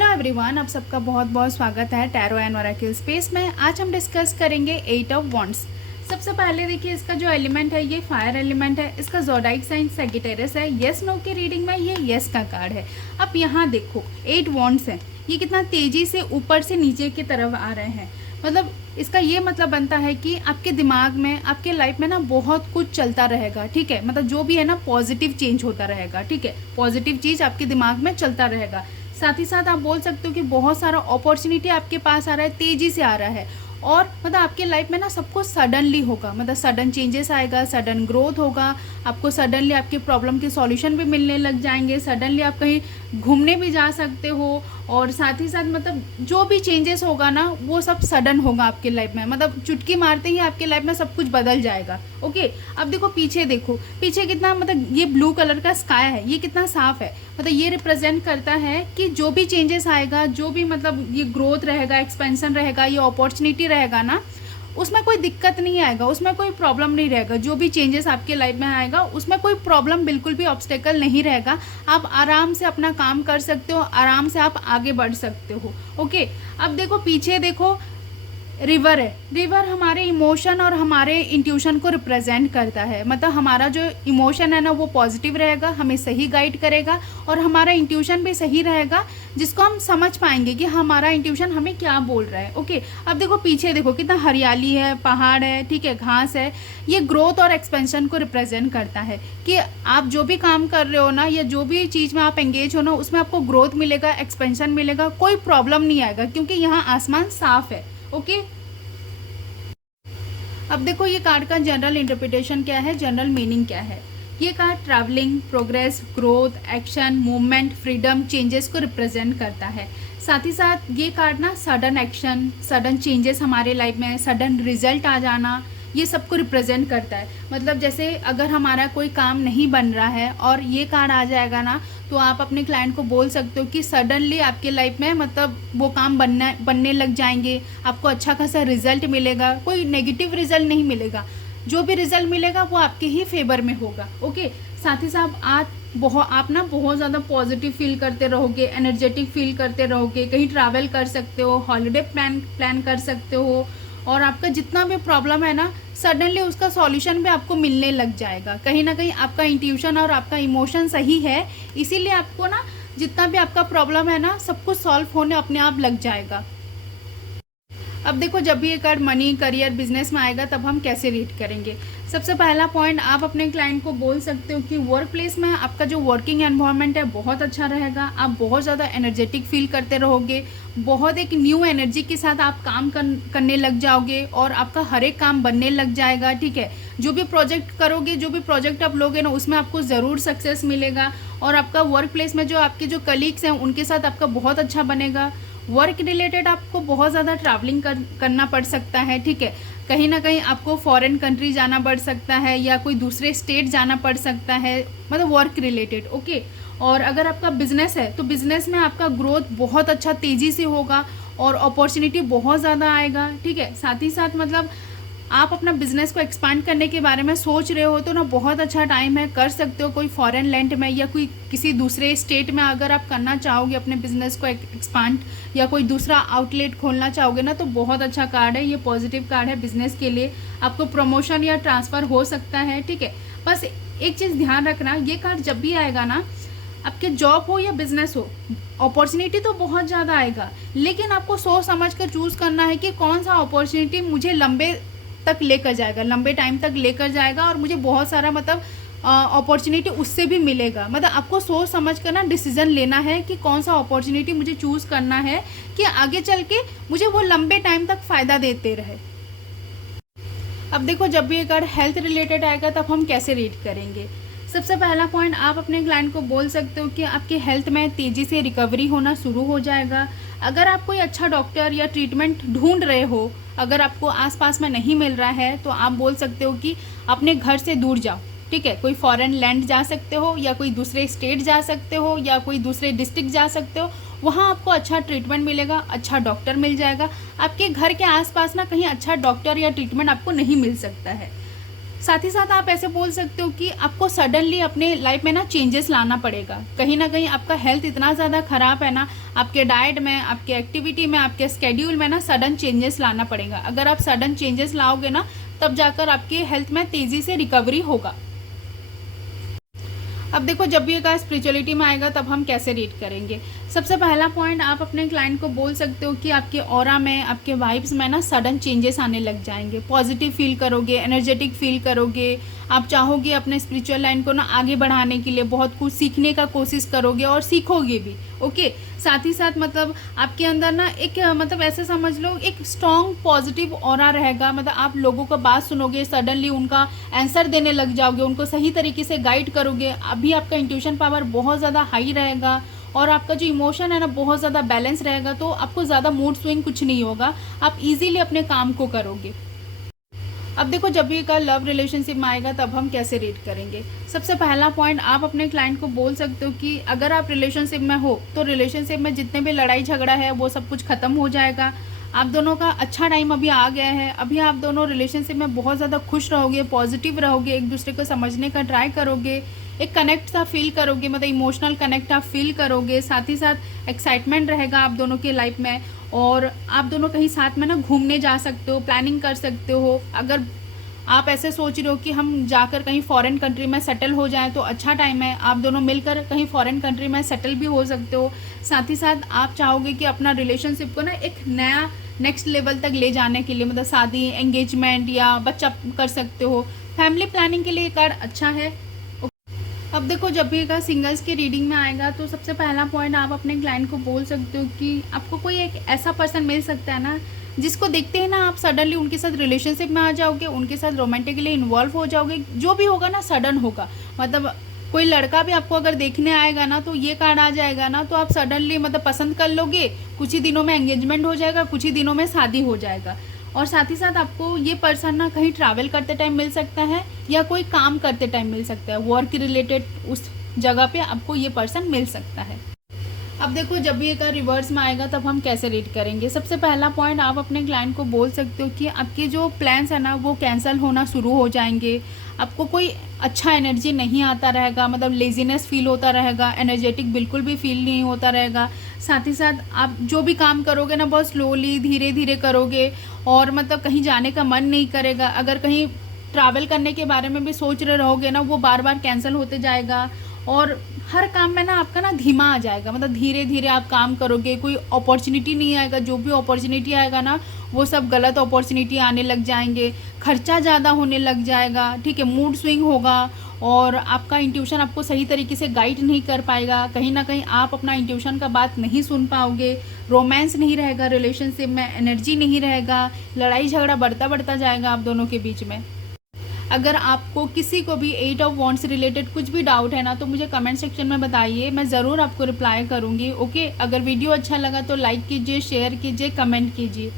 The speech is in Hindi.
हेलो एवरीवन, आप सबका बहुत बहुत स्वागत है टैरो एंड ओरेकल स्पेस में। आज हम डिस्कस करेंगे 8 ऑफ वॉन्ड्स। सबसे पहले देखिए, इसका जो एलिमेंट है ये फायर एलिमेंट है। इसका ज़ोडिएक साइन सैजिटेरियस है। यस नो की रीडिंग में ये यस का कार्ड है। अब यहाँ देखो 8 वॉन्ड्स हैं, ये कितना तेज़ी से ऊपर से नीचे की तरफ आ रहे हैं। मतलब इसका ये मतलब बनता है कि आपके दिमाग में, आपके लाइफ में ना बहुत कुछ चलता रहेगा। ठीक है, मतलब जो भी है ना पॉजिटिव चेंज होता रहेगा। ठीक है, पॉजिटिव चीज़ आपके दिमाग में चलता रहेगा। साथ ही साथ आप बोल सकते हो कि बहुत सारा अपॉर्चुनिटी आपके पास आ रहा है, तेज़ी से आ रहा है। और मतलब आपके लाइफ में ना सब कुछ सडनली होगा, मतलब सडन चेंजेस आएगा, सडन ग्रोथ होगा। आपको सडनली आपके प्रॉब्लम के सॉल्यूशन भी मिलने लग जाएंगे। सडनली आप कहीं घूमने भी जा सकते हो। और साथ ही साथ मतलब जो भी चेंजेस होगा ना वो सब सडन होगा आपके लाइफ में। मतलब चुटकी मारते ही आपके लाइफ में सब कुछ बदल जाएगा। ओके, अब देखो पीछे, देखो पीछे कितना, मतलब ये ब्लू कलर का स्काई है, ये कितना साफ है। मतलब ये रिप्रेजेंट करता है कि जो भी चेंजेस आएगा, जो भी मतलब ये ग्रोथ रहेगा, एक्सपेंशन रहेगा, ये अपॉर्चुनिटी रहेगा ना, उसमें कोई दिक्कत नहीं आएगा, उसमें कोई प्रॉब्लम नहीं रहेगा। जो भी चेंजेस आपके लाइफ में आएगा उसमें कोई प्रॉब्लम, बिल्कुल भी ऑब्स्टेकल नहीं रहेगा। आप आराम से अपना काम कर सकते हो, आराम से आप आगे बढ़ सकते हो। ओके, अब देखो पीछे देखो, रिवर है। रिवर हमारे इमोशन और हमारे इंट्यूशन को रिप्रेजेंट करता है। मतलब हमारा जो इमोशन है ना वो पॉजिटिव रहेगा, हमें सही गाइड करेगा, और हमारा इंट्यूशन भी सही रहेगा, जिसको हम समझ पाएंगे कि हमारा इंट्यूशन हमें क्या बोल रहा है। ओके, अब देखो पीछे देखो कितना हरियाली है, पहाड़ है, ठीक है, घास है। ये ग्रोथ और एक्सपेंशन को रिप्रेजेंट करता है कि आप जो भी काम कर रहे हो ना, या जो भी चीज़ में आप एंगेज हो ना, उसमें आपको ग्रोथ मिलेगा, एक्सपेंशन मिलेगा, कोई प्रॉब्लम नहीं आएगा, क्योंकि यहाँ आसमान साफ है। ओके, अब देखो ये कार्ड का जनरल इंटरप्रिटेशन क्या है, जनरल मीनिंग क्या है। ये card travelling, progress, growth, action, movement, freedom, changes को रिप्रेजेंट करता है। साथ ही साथ ये कार्ड ना सडन एक्शन, सडन चेंजेस हमारे लाइफ में, सडन रिजल्ट आ जाना, ये सब को रिप्रेजेंट करता है। मतलब जैसे अगर हमारा कोई काम नहीं बन रहा है और ये कार्ड आ जाएगा ना, तो आप अपने क्लाइंट को बोल सकते हो कि सडनली आपके लाइफ में मतलब वो काम बनने लग जाएंगे, आपको अच्छा खासा रिजल्ट मिलेगा, कोई नेगेटिव रिजल्ट नहीं मिलेगा। जो भी रिजल्ट मिलेगा वो आपके ही फेवर में होगा। ओके, साथ ही साथ आप ना बहुत ज़्यादा पॉजिटिव फील करते रहोगे, एनर्जेटिक फील करते रहोगे, कहीं ट्रैवल कर सकते हो, हॉलीडे प्लान कर सकते हो, और आपका जितना भी प्रॉब्लम है ना सडनली उसका सॉल्यूशन भी आपको मिलने लग जाएगा। कहीं ना कहीं आपका इंट्यूशन और आपका इमोशन सही है, इसीलिए आपको ना जितना भी आपका प्रॉब्लम है ना सब कुछ सॉल्व होने अपने आप लग जाएगा। अब देखो जब भी ये कार्ड मनी, करियर, बिजनेस में आएगा तब हम कैसे रीड करेंगे। सबसे पहला पॉइंट, आप अपने क्लाइंट को बोल सकते हो कि वर्क प्लेस में आपका जो वर्किंग एनवायरनमेंट है बहुत अच्छा रहेगा। आप बहुत ज़्यादा एनर्जेटिक फील करते रहोगे, बहुत एक न्यू एनर्जी के साथ आप काम करने लग जाओगे, और आपका हर एक काम बनने लग जाएगा। ठीक है, जो भी प्रोजेक्ट करोगे, जो भी प्रोजेक्ट आप लोगे ना, उसमें आपको ज़रूर सक्सेस मिलेगा। और आपका वर्क प्लेस में जो आपके जो कलीग्स हैं उनके साथ आपका बहुत अच्छा बनेगा। वर्क रिलेटेड आपको बहुत ज़्यादा ट्रैवलिंग करना पड़ सकता है। ठीक है, कहीं ना कहीं आपको फॉरेन कंट्री जाना पड़ सकता है, या कोई दूसरे स्टेट जाना पड़ सकता है, मतलब वर्क रिलेटेड। ओके, और अगर आपका बिजनेस है तो बिजनेस में आपका ग्रोथ बहुत अच्छा तेज़ी से होगा और अपॉर्चुनिटी बहुत ज़्यादा आएगा। ठीक है, साथ ही साथ मतलब आप अपना बिजनेस को एक्सपांड करने के बारे में सोच रहे हो तो ना बहुत अच्छा टाइम है, कर सकते हो। कोई फॉरेन लैंड में या कोई किसी दूसरे स्टेट में अगर आप करना चाहोगे अपने बिजनेस को एक्सपांड, या कोई दूसरा आउटलेट खोलना चाहोगे ना, तो बहुत अच्छा कार्ड है, ये पॉजिटिव कार्ड है बिजनेस के लिए। आपको प्रमोशन या ट्रांसफ़र हो सकता है। ठीक है, बस एक चीज़ ध्यान रखना, ये कार्ड जब भी आएगा ना, आपके जॉब हो या बिजनेस हो, अपॉर्चुनिटी तो बहुत ज़्यादा आएगा, लेकिन आपको सोच समझ कर चूज़ करना है कि कौन सा अपॉर्चुनिटी मुझे लंबे तक लेकर जाएगा, लंबे टाइम तक लेकर जाएगा, और मुझे बहुत सारा मतलब अपॉर्चुनिटी उससे भी मिलेगा। मतलब आपको सोच समझ कर ना डिसीजन लेना है कि कौन सा अपॉर्चुनिटी मुझे चूज़ करना है कि आगे चल के मुझे वो लंबे टाइम तक फ़ायदा देते रहे। अब देखो जब भी ये कार्ड हेल्थ रिलेटेड आएगा तब हम कैसे रीड करेंगे। सबसे पहला पॉइंट, आप अपने क्लाइंट को बोल सकते हो कि आपके हेल्थ में तेज़ी से रिकवरी होना शुरू हो जाएगा। अगर आप कोई अच्छा डॉक्टर या ट्रीटमेंट ढूंढ रहे हो, अगर आपको आसपास में नहीं मिल रहा है, तो आप बोल सकते हो कि अपने घर से दूर जाओ। ठीक है, कोई फॉरेन लैंड जा सकते हो, या कोई दूसरे स्टेट जा सकते हो, या कोई दूसरे डिस्ट्रिक्ट जा सकते हो। वहाँ आपको अच्छा ट्रीटमेंट मिलेगा, अच्छा डॉक्टर मिल जाएगा। आपके घर के आसपास ना कहीं अच्छा डॉक्टर या ट्रीटमेंट आपको नहीं मिल सकता है। साथ ही साथ आप ऐसे बोल सकते हो कि आपको सडनली अपने लाइफ में ना चेंजेस लाना पड़ेगा। कहीं ना कहीं आपका हेल्थ इतना ज़्यादा ख़राब है ना, आपके डाइट में, आपके एक्टिविटी में, आपके स्केड्यूल में ना सडन चेंजेस लाना पड़ेगा। अगर आप सडन चेंजेस लाओगे ना, तब जाकर आपके हेल्थ में तेज़ी से रिकवरी होगा। अब देखो, जब भी ये स्पिरिचुअलिटी में आएगा तब हम कैसे रीड करेंगे। सबसे पहला पॉइंट, आप अपने क्लाइंट को बोल सकते हो कि आपके ऑरा में, आपके वाइब्स में ना सडन चेंजेस आने लग जाएंगे। पॉजिटिव फील करोगे, एनर्जेटिक फील करोगे, आप चाहोगे अपने स्पिरिचुअल लाइन को ना आगे बढ़ाने के लिए, बहुत कुछ सीखने का कोशिश करोगे और सीखोगे भी। ओके, साथ ही साथ मतलब आपके अंदर ना एक मतलब ऐसे समझ लो एक स्ट्रॉन्ग पॉजिटिव ऑरा रहेगा। मतलब आप लोगों का बात सुनोगे, सडनली उनका आंसर देने लग जाओगे, उनको सही तरीके से गाइड करोगे। अभी आपका इंट्यूशन पावर बहुत ज़्यादा हाई रहेगा और आपका जो इमोशन है ना बहुत ज़्यादा बैलेंस रहेगा, तो आपको ज़्यादा मूड स्विंग कुछ नहीं होगा, आप इजीली अपने काम को करोगे। अब देखो, जब भी का लव रिलेशनशिप में आएगा तब हम कैसे रीड करेंगे। सबसे पहला पॉइंट, आप अपने क्लाइंट को बोल सकते हो कि अगर आप रिलेशनशिप में हो तो रिलेशनशिप में जितने भी लड़ाई झगड़ा है वो सब कुछ ख़त्म हो जाएगा। आप दोनों का अच्छा टाइम अभी आ गया है। अभी आप दोनों रिलेशनशिप में बहुत ज़्यादा खुश रहोगे, पॉजिटिव रहोगे, एक दूसरे को समझने का ट्राई करोगे, एक कनेक्ट सा फील करोगे, मतलब इमोशनल कनेक्ट आप फील करोगे। साथ ही साथ एक्साइटमेंट रहेगा आप दोनों की लाइफ में, और आप दोनों कहीं साथ में ना घूमने जा सकते हो, प्लानिंग कर सकते हो। अगर आप ऐसे सोच रहे हो कि हम जाकर कहीं फॉरेन कंट्री में सेटल हो जाएं तो अच्छा टाइम है, आप दोनों मिलकर कहीं फॉरेन कंट्री में सेटल भी हो सकते हो। साथ ही साथ आप चाहोगे कि अपना रिलेशनशिप को ना एक नया नेक्स्ट लेवल तक ले जाने के लिए, मतलब शादी, एंगेजमेंट या बच्चा कर सकते हो। फैमिली प्लानिंग के लिए ये कार्ड अच्छा है। अब देखो, जब भी का सिंगल्स की रीडिंग में आएगा तो सबसे पहला पॉइंट, आप अपने क्लाइंट को बोल सकते हो कि आपको कोई एक ऐसा पर्सन मिल सकता है ना जिसको देखते ही ना आप सडनली उनके साथ रिलेशनशिप में आ जाओगे, उनके साथ रोमांटिकली इन्वॉल्व हो जाओगे। जो भी होगा ना सडन होगा। मतलब कोई लड़का भी आपको अगर देखने आएगा ना तो ये कार्ड आ जाएगा ना, तो आप सडनली मतलब पसंद कर लोगे। कुछ ही दिनों में एंगेजमेंट हो जाएगा, कुछ ही दिनों में शादी हो जाएगा। और साथ ही साथ आपको ये पर्सन ना कहीं ट्रैवल करते टाइम मिल सकता है या कोई काम करते टाइम मिल सकता है, वर्क रिलेटेड उस जगह पे आपको ये पर्सन मिल सकता है। अब देखो, जब भी एक रिवर्स में आएगा तब हम कैसे रीड करेंगे। सबसे पहला पॉइंट, आप अपने क्लाइंट को बोल सकते हो कि आपके जो प्लान्स है ना वो कैंसिल होना शुरू हो जाएंगे। आपको कोई अच्छा एनर्जी नहीं आता रहेगा, मतलब लेजीनेस फील होता रहेगा, एनर्जेटिक बिल्कुल भी फील नहीं होता रहेगा। साथ ही साथ आप जो भी काम करोगे ना बहुत स्लोली, धीरे धीरे करोगे, और मतलब कहीं जाने का मन नहीं करेगा। अगर कहीं ट्रैवल करने के बारे में भी सोच रहे रहोगे ना, वो बार बार कैंसिल होते जाएगा, और हर काम में ना आपका ना धीमा आ जाएगा। मतलब धीरे धीरे आप काम करोगे, कोई अपॉर्चुनिटी नहीं आएगा। जो भी अपॉर्चुनिटी आएगा ना वो सब गलत अपॉर्चुनिटी आने लग जाएंगे, खर्चा ज़्यादा होने लग जाएगा, ठीक है, मूड स्विंग होगा, और आपका इंट्यूशन आपको सही तरीके से गाइड नहीं कर पाएगा। कहीं ना कहीं आप अपना इंट्यूशन का बात नहीं सुन पाओगे, रोमांस नहीं रहेगा रिलेशनशिप में, एनर्जी नहीं रहेगा, लड़ाई झगड़ा बढ़ता बढ़ता जाएगा आप दोनों के बीच में। अगर आपको किसी को भी 8 ऑफ वॉन्ड्स से रिलेटेड कुछ भी डाउट है ना तो मुझे कमेंट सेक्शन में बताइए, मैं ज़रूर आपको रिप्लाई करूँगी। ओके, अगर वीडियो अच्छा लगा तो लाइक कीजिए, शेयर कीजिए, कमेंट कीजिए।